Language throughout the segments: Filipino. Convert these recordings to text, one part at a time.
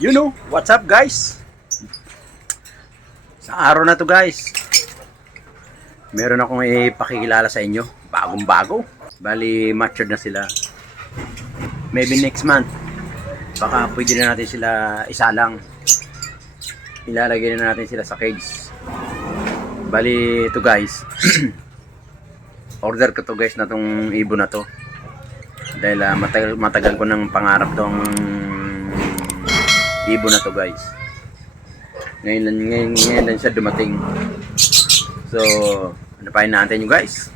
You know, what's up guys? Sa araw na to guys, meron akong ipakikilala sa inyo. Bagong bago. Bali, matured na sila. Maybe next month, baka pwede na natin sila isalang. Ilalagay na natin sila sa cage. Bali, ito guys. Order ko to guys na tong ibon na to. Dahil matagal ko ng pangarap tong ibon na to guys. Ngayon lang siya dumating. So, ano pa natin yung guys?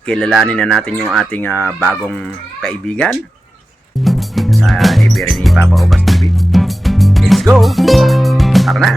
Kilalanin na natin yung ating bagong kaibigan sa Iber ni Papa Obas TV. Let's go! Tara na!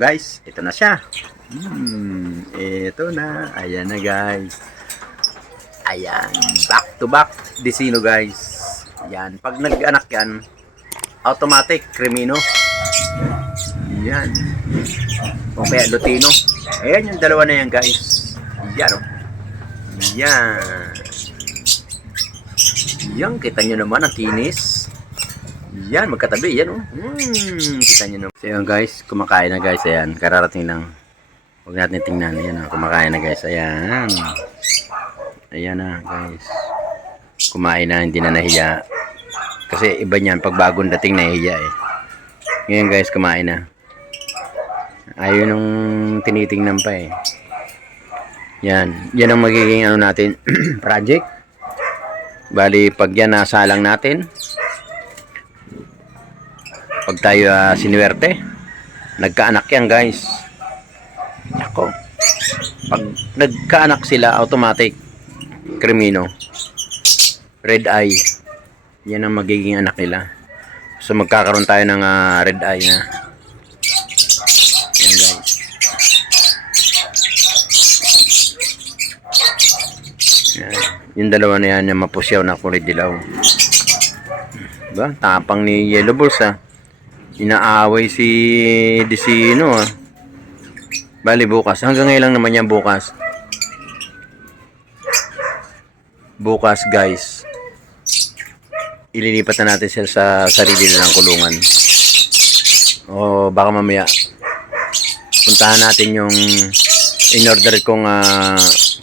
Guys, ito na siya. Ito na. Ayan na guys. Ayan. Back to back Desino guys. Ayan. Pag nag-anak yan, automatic Cremino. Ayan. O kaya Lutino. Ayan yung dalawa na yan guys. Ayan o. Ayan. Ayan. Kita nyo naman ang kinis. Yan, magkatabi. Yan, oh. Kita nyo naman. So, yun, guys. Kumakain na, guys. Ayan. Kararating lang. Huwag natin tingnan. Ayan, oh. Kumakain na, guys. Ayan. Ayan na, guys. Kumain na. Hindi na nahiya. Kasi iba niyan. Pag bagong dating, nahiya, eh. Ngayon, guys, kumain na. Ayaw nung tinitingnan pa, eh. Yan. Yan ang magiging, ano natin, project. Bali, pag yan nasalang natin, pag tayo sinuwerte, nagkaanak yan guys. Ako, pag nagkaanak sila, automatic Cremino, red eye, yan ang magiging anak nila. So magkakaroon tayo ng red eye na. Yan guys. Yan. Yung dalawa na yan, yung mapusyaw na kulay dilaw. Diba? Tapang ni Yellow Balls inaaway si Desino Bali bukas. Hanggang ngayon lang naman yan bukas. Bukas guys. Ililipat na natin sila sa sarili nilang kulungan. O baka mamaya puntahan natin yung in-order kong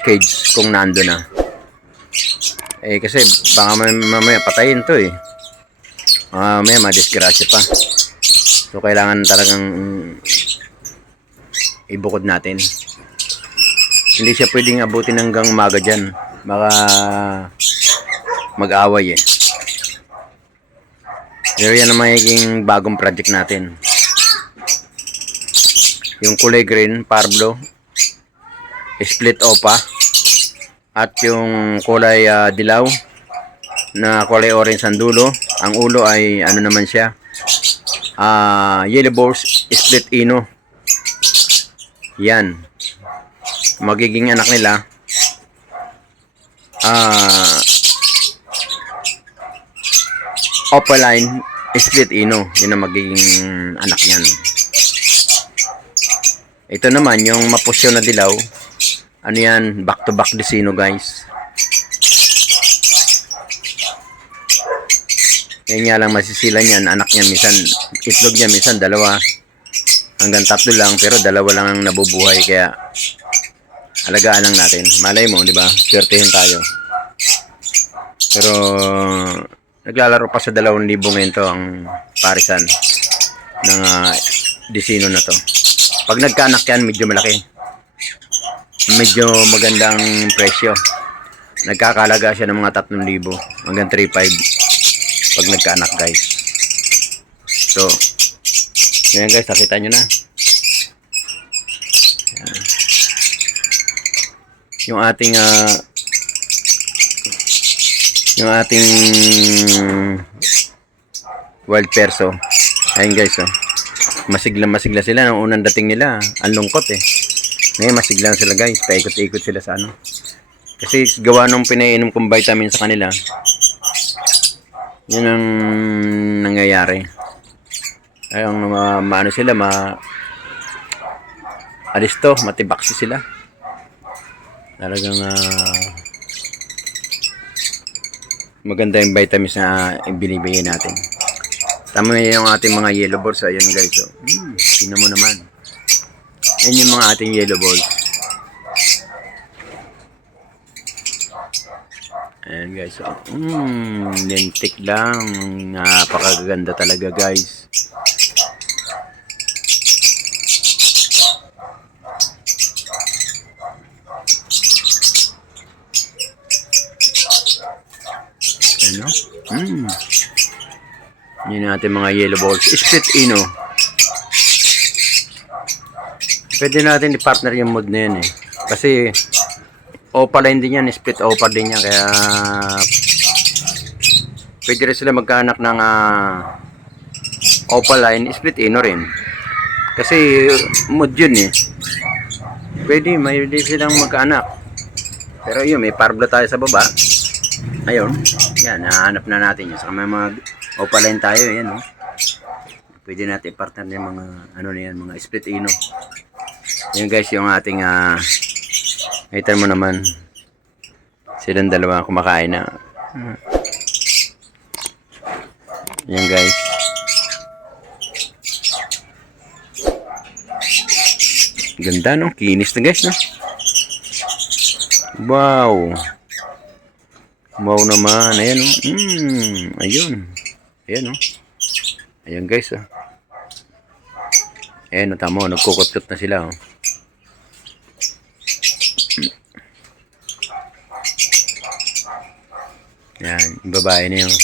cage kung nando na. Kasi baka mamaya patayin to may madisgrasya pa. So kailangan talagang ibukod natin. Hindi siya pwedeng abutin hanggang umaga dyan. Baka mag-away Pero yan ang magiging bagong project natin. Yung kulay green, Parblo, split opa, at yung kulay dilaw na kulay orange ang dulo. Ang ulo ay ano naman siya, Yellow Balls split ino. Yan magiging anak nila. Opaline split ino. Yan ang magiging anak niyan. Ito naman yung mapusyo na dilaw, ano yan, back to back Desino guys. Ngayon nga lang masisilan yan, anak niya minsan, itlog niya minsan dalawa hanggang 3 lang, pero 2 lang ang nabubuhay, kaya alagaan lang natin. Malay mo, di ba? Swertehin tayo. Pero naglalaro pa sa 2,000 ngayon to ang parisan ng Desino na to. Pag nagkaanak yan, medyo malaki. Medyo magandang presyo. Nagkakalaga siya ng mga 3,000 hanggang 3,500 pag nagkaanak guys. So ngayon guys, nakita nyo na yung ating wild perso. Ayun guys masigla sila nung unang dating nila. Ang lungkot eh. Ngayon masigla sila guys. Paikot-ikot sila sa ano. Kasi gawa nung pinainom kong vitamin sa kanila, yun ang nangyayari. Ayong maano sila, alisto, matibaksi sila. Talagang maganda yung vitamins na binibigay natin. Tama yung ating mga yellow balls. Ayun guys. So, tingnan mo naman. Ayun yung mga ating yellow balls. Ayan guys. So, lintik lang. Napakaganda talaga guys. Ano? Yun natin mga yellow balls. Split ino. Pwede natin i-partner yung mood na yan eh. Kasi opaline din yan. Split opal din yan. Kaya pwede rin sila magkaanak ng opaline. Split ino rin. Kasi mood yun eh. Pwede silang magkaanak. Pero yun, may parblo tayo sa baba. Ayun. Yan, nahanap na natin yun. Saka may mga opaline tayo. Yan, no? Pwede natin i-partner yung mga, ano na yan, mga split ino. Yan guys, yung ating, nakita mo naman. Silang dalawa kumakain na. Yan guys. Ganda, no? Kinis na guys, no? Wow. Wow naman. Ayan, oh. Ayun. Ayan, oh. Ayan, guys, oh. Ayan, oh, tama, oh. Nagkukot-kot na sila, oh. Ayan, yung babae na yung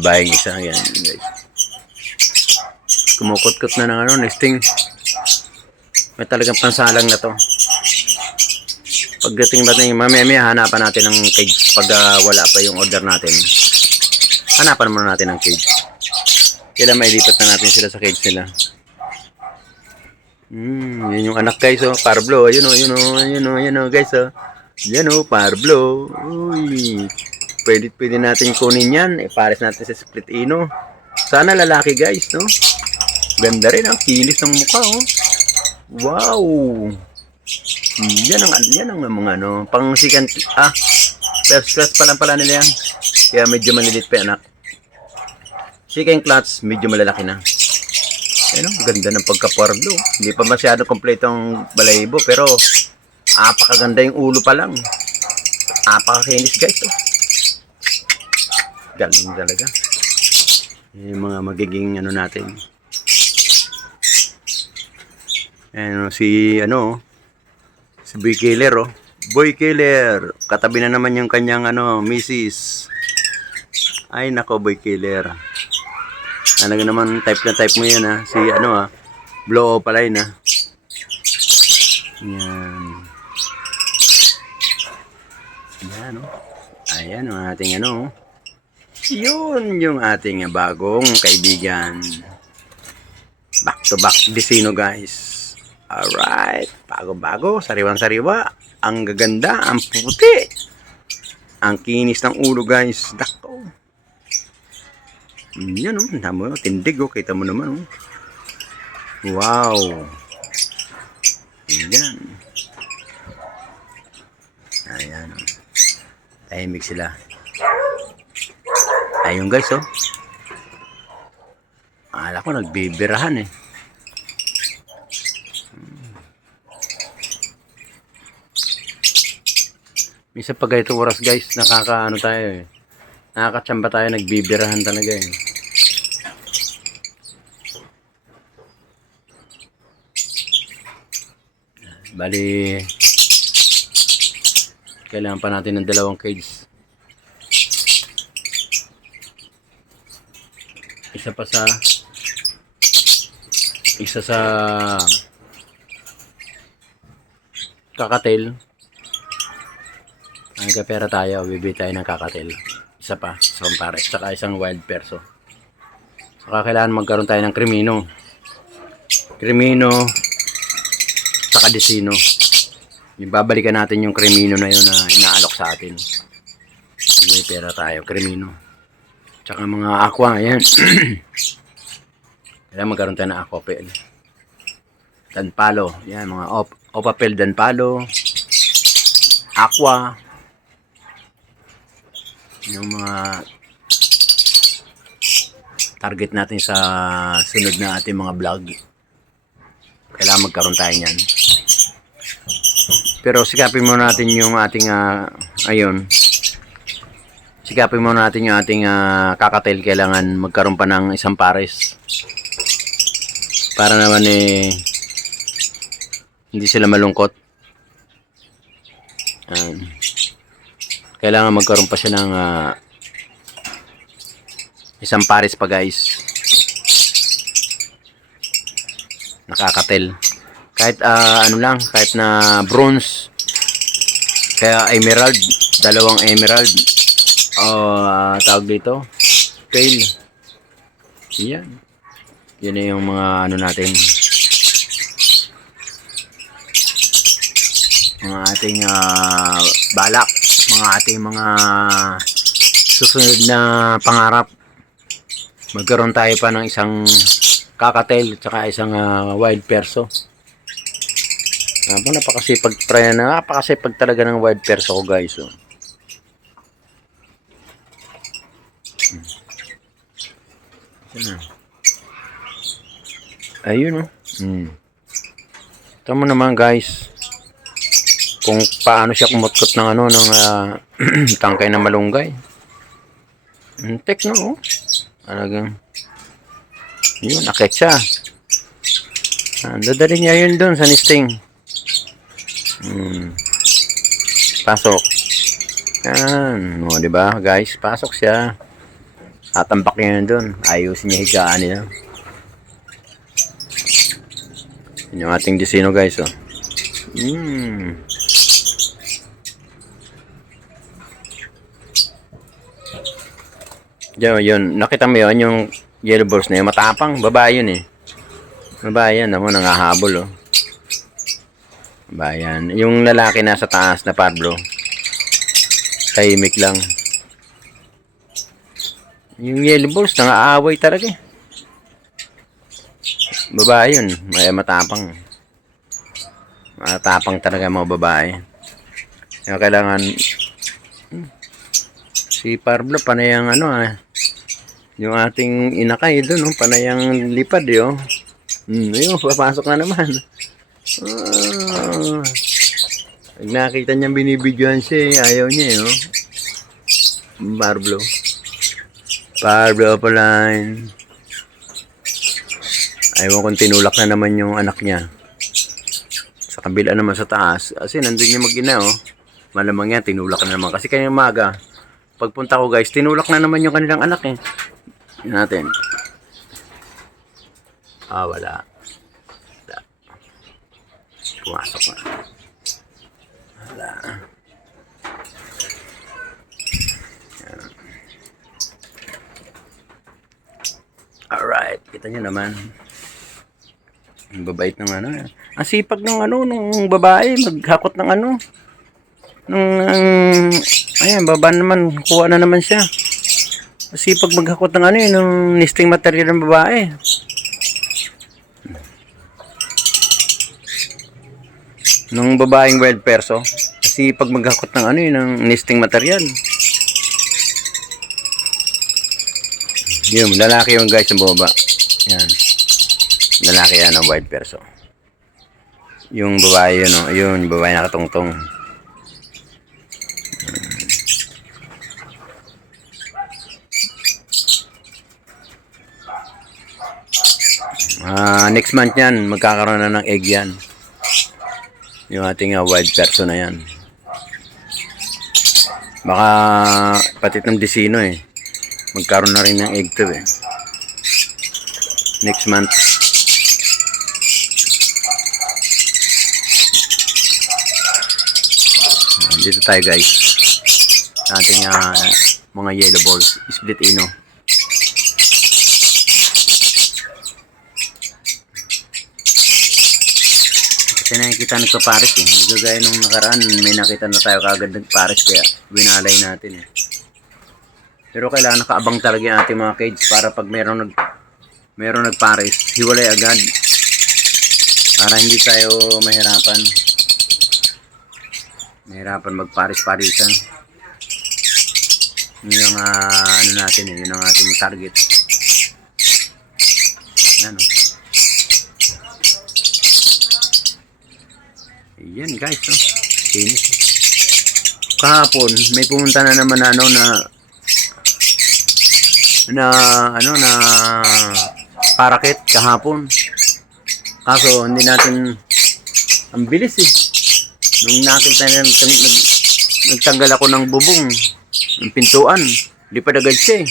babaeng isa. Ayan, guys. Kumukot-kot na ng ano, nesting. May talagang pansalang na to. Pagdating natin, mamaya hanapan natin ng cage pag wala pa yung order natin. Hanapan muna natin ng cage. Kailan mailipat na natin sila sa cage nila. Yun yung anak guys, oh, Parblo. Ayun oh, guys, oh. Yan oh, Parblo. Uy. Pwede natin kunin yan. Ipares natin sa split ino. Sana lalaki guys, no? Ganda rin, oh. Kinis ng mukha, oh. Wow. Yan ang mga ano, pang second, first class pa lang pala nila yan. Kaya medyo malilit pa anak. Second class, medyo malalaki na. Ayun, ganda ng pagka-Parblo. Hindi pa masyado kompleto ang balahibo, pero apakaganda yung ulo pa lang. Apakakinis guys, oh. Galing talaga. Yung mga magiging ano natin. Ayun, si Boy Killer, oh. Boy Killer. Katabi na naman yung kanyang Mrs. Ay nako, Boy Killer. Talaga naman type na type mo yan, ha. Si blow opaline, ha. Yan. Yan, oh. Ayan ang ating Yun yung ating bagong kaibigan. Back to back Desino guys. Alright, bago-bago, sariwang-sariwa, ang gaganda, ang puti, ang kinis ng ulo guys. Dako. Yan oh, tama mo, tindig oh, kita mo naman oh. Wow. Yan. Ayan oh. Tahimik sila. Ayun guys oh. Akala ko nagbibirahan eh. Minsan pag ganitong oras guys, nakakaano tayo eh. Nakakatsamba tayo, nagbibirahan talaga eh. Bali, kailangan pa natin ng 2 cage. Isa sa kakatel. Ang kapera tayo, bibili tayo ng kakatel. Isa pa, sa kumpare. Saka isang wild perso. Saka kailangan magkaroon tayo ng krimino. Crimino, saka Desino. Babalikan natin yung Crimino na yun na inaalok sa atin. May pera tayo, Crimino. Tsaka mga aqua, ayan. Kaya magkaroon tayo ng aquapel. Danpalo, yan mga opapel Danpalo. Aqua. Yung mga target natin sa sunod na ating mga vlog. Kailangan magkaroon tayo niyan. Pero sikapin muna natin yung ating ayun. Sikapin muna natin yung ating kakatail. Kailangan magkaroon pa ng isang pares. Para naman hindi sila malungkot. Kailangan magkaroon pa siya ng isang pares pa guys. Nakakatel. Kahit ano lang, kahit na bronze, kaya emerald, dalawang emerald, tawag dito, tail. Yan. Yan na yung mga ano natin, mga ating balak, mga ating mga susunod na pangarap. Magkaroon tayo pa ng isang kakatail, tsaka isang wild perso. Napakasipag talaga ng wild perso ko guys. Ayun Ito mo naman guys, kung paano siya kumutkot ng ng tangkay na malunggay. Tek no. Talagang yun, akit siya. Dadali niya yun doon sa nesting. Pasok. Yan. O, diba guys? Pasok siya. Tatambak niya yun doon. Ayusin niya higaan niya. Yun yung ating Desino guys. Yun. Nakita mo yun, yung yellow balls na yun. Matapang. Babae yun Babae yan. Ako nangahabol Bayan. Yung lalaki nasa taas na Pablo, tahimik lang. Yung yellow balls, nangaaway talaga Babae yun. May matapang. Matapang talaga mga babae. Kaya kailangan si Pablo panayang yung ating inakay doon, panayang lipad Ayun, papasok na naman. Pag nakita niyang binibidyohan siya, ayaw niya Pablo Opaline. Ayaw kung tinulak na naman yung anak niya. Sa kabila naman sa taas. Kasi nandun yung mag-ina Malamang yan, tinulak na naman. Kasi kanyang maga, pagpunta ko guys, tinulak na naman yung kanilang anak Yun natin. Wala. Pumasok na. Wala. Alright. Kita nyo naman. Ang babait ng Ang sipag ng nung babae. Maghakot ng ayan, baba naman. Kuha na naman siya. Ang sipag maghakot ng ng nesting material ng babae. Nung babaeng wild perso, kasi pag maghakot ng ng nesting material. Yun, lalaki yung guys ng baba. Yan. Lalaki yan ang wild perso. Yung babae yun, yung babae nakatungtong. Next month yan, magkakaroon na ng egg yan. Yung ating wild perso na yan. Baka pati itong Desino magkaroon na rin ng egg to next month. Dito tayo guys sa ating mga yellow balls, split ino. Kasi nakikita nagpa-Paris eh. Hindi gaya nung nakaraan, may nakita na tayo kagad nag-Paris kaya winalay natin eh. Pero kailangan nakaabang talaga yung ating mga cage para pag meron nag-Paris, hiwalay agad. Para hindi tayo mahirapan. Mahirapan mag-Paris-Parisan. Yun yung ano natin eh, yun ang ating target. Yan o. Ayan guys, no? Finish. Kahapon, may pumunta na naman na parakit kahapon. Kaso hindi natin, ang bilis eh. Nung nakita na nagtanggal ako ng bubong, ng pintuan, lipad agad siya eh.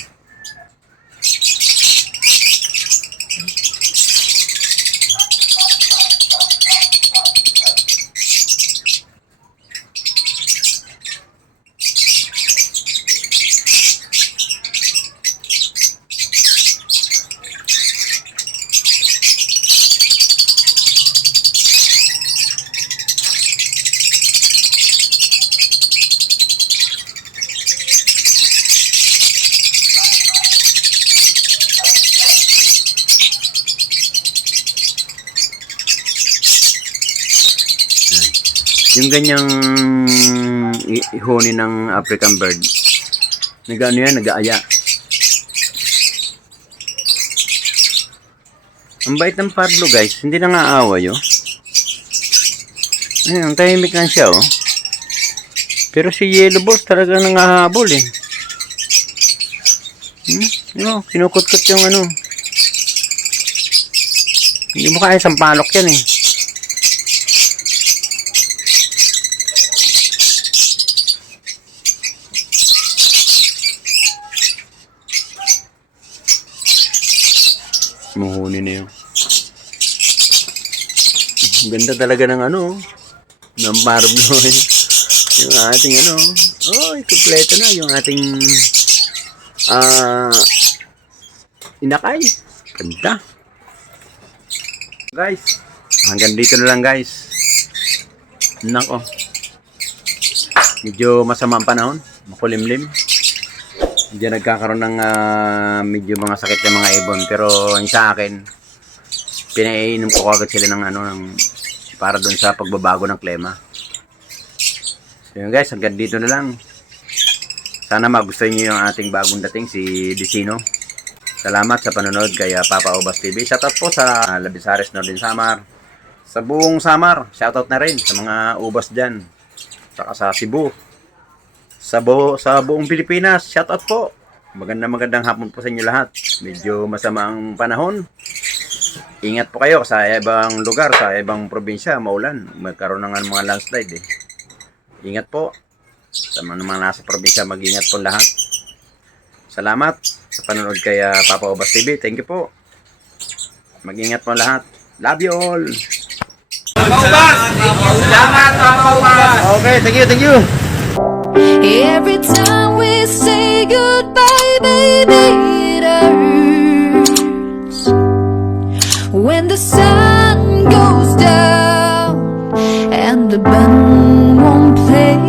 Yung ganyang ihoni ng African bird, nag-ano yan, nag-aaya. Ang bait ng Pablo guys, hindi na nga aaway oh. Ayun, tahimik lang siya oh. Pero si Yellow Balls talaga nangahabol eh. Yun, kinukot-kot yung ano. Hindi mo kaya sampalok yan eh. Muhuni na yun. Ganda talaga ng ano, ng Pablo eh. Yung ating ano, kompleto na yung ating inakay. Ganda. Guys, hanggang dito na lang guys. Nako. Medyo masama ang panahon, makulimlim. Medyo nagkakaroon ng medyo mga sakit ng mga ibon, pero yung sa akin pinaiinom ko agad sila ng para doon sa pagbabago ng klima. So yun guys, hanggang dito na lang. Sana magustuhan niyo yung ating bagong dating si Dicino. Salamat sa panonood kay Papa Ubas TV. Shoutout po sa Labisares, Northern Samar, sa buong Samar. Shoutout na rin sa mga ubas dyan, saka sa Cebu, sa buong Pilipinas. Shoutout po. Magandang hapon po sa inyo lahat. Medyo masama ang panahon. Ingat po kayo sa ibang lugar, sa ibang probinsya, maulan. Magkaroon ng mga landslide eh. Ingat po. Sa mga nasa probinsya, mag-ingat po lahat. Salamat sa panonood kay Papa Ubas TV. Thank you po. Mag-ingat po lahat. Love you all. Salamat Papa Ubas. Okay, thank you. Every time we say goodbye, baby, it hurts. When the sun goes down and the band won't play,